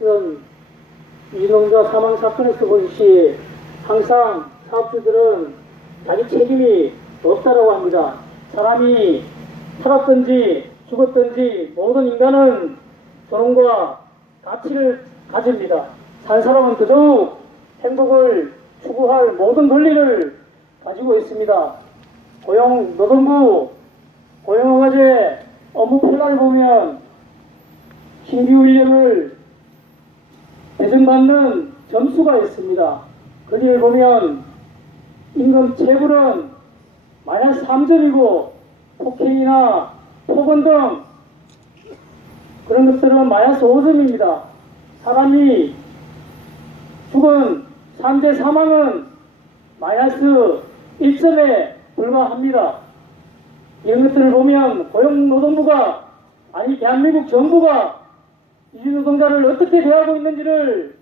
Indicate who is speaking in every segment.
Speaker 1: 이런 이농자 사망 사건에서 보듯이 항상 사업주들은 자기 책임이 없다라고 합니다. 사람이 살았든지 죽었든지 모든 인간은 존엄과 가치를 가집니다. 산 사람은 더더욱 행복을 추구할 모든 권리를 가지고 있습니다. 고용 노동부 고용허가제 업무 플란을 보면 신규 인력을 배정받는 점수가 있습니다. 거기에 보면 임금 체불은 마이너스 3점이고 폭행이나 폭언 등 그런 것들은 마이너스 5점입니다. 사람이 죽은 산재 사망은 마이너스 1점에 불과합니다. 이런 것들을 보면 고용노동부가 아니 대한민국 정부가 이주 노동자를 어떻게 대하고 있는지를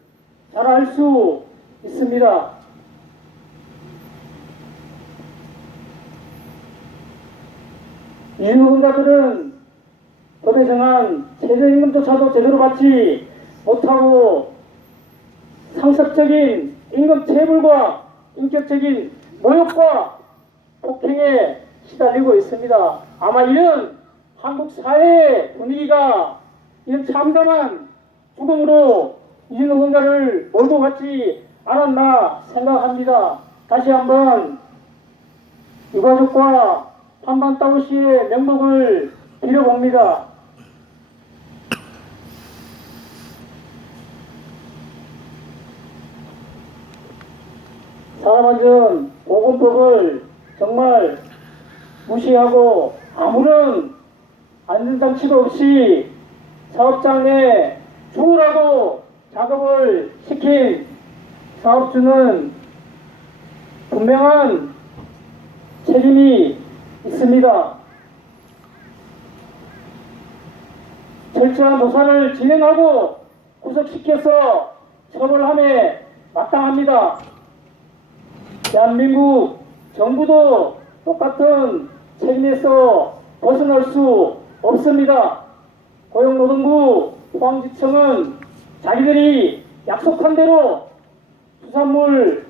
Speaker 1: 잘 알 수 있습니다. 이주 노동자들은 법에 정한 최저임금조차도 제대로 받지 못하고 상습적인 임금 체불과 인격적인 모욕과 폭행에 시달리고 있습니다. 아마 이런 한국 사회의 분위기가 이런 참담한 죽음으로 이노동자를 몰고 갔지 않았나 생각합니다. 다시 한번 유가족과 판반따오 씨의 명복을 빌어봅니다. 사람안전 보건법을 정말 무시하고 아무런 안전장치도 없이 사업장 내 죽으라고 작업을 시킨 사업주는 분명한 책임이 있습니다. 철저한 조사를 진행하고 구속시켜서 처벌함에 마땅합니다. 대한민국 정부도 똑같은 책임에서 벗어날 수 없습니다. 고용노동부 포항지청은 자기들이 약속한 대로 수산물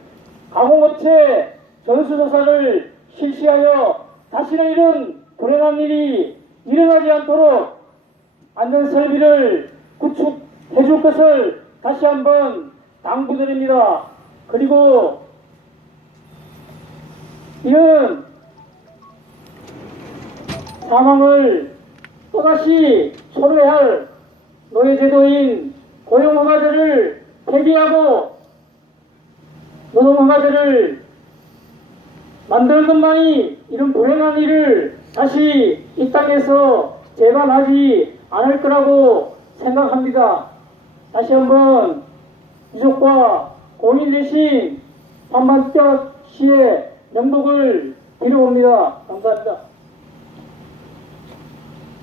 Speaker 1: 가공업체 전수조사를 실시하여 다시는 이런 불행한 일이 일어나지 않도록 안전설비를 구축해 줄 것을 다시 한번 당부드립니다. 그리고 이런 사망을 또다시 초래할 노예제도인 고용허가제를 폐기하고 노동허가제를 만드는 것만이 이런 불행한 일을 다시 이 땅에서 재반하지 않을 거라고 생각합니다. 다시 한번 유족과 공인 대신 반반격 시의 명복을 빌어옵니다. 감사합니다.